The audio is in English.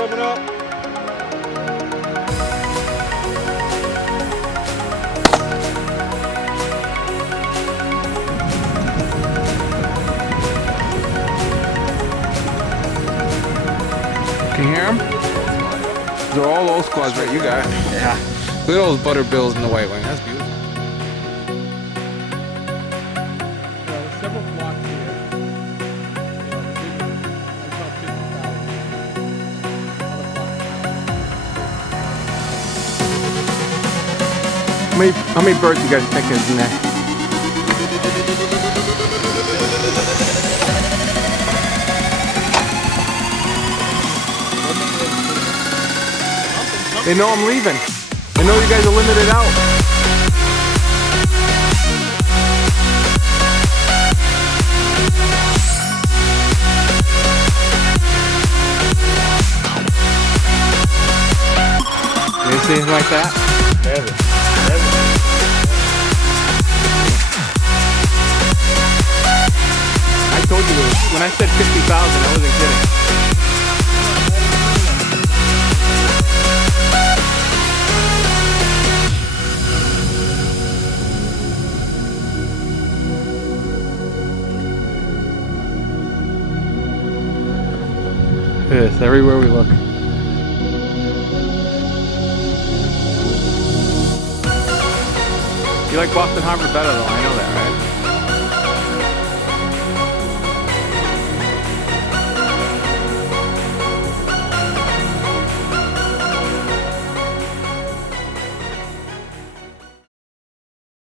coming up. Can you hear them? They're all those squads right you got. Yeah. Look at those butterbills in the white wing. That's beautiful. There's several flocks here. How many birds you guys think is in there? They know I'm leaving. They know you guys are limited out. You didn't see anything like that? Never. I told you when I said 50,000, I wasn't kidding. Yes, everywhere we look. You like Boston Harbor better though, I know that.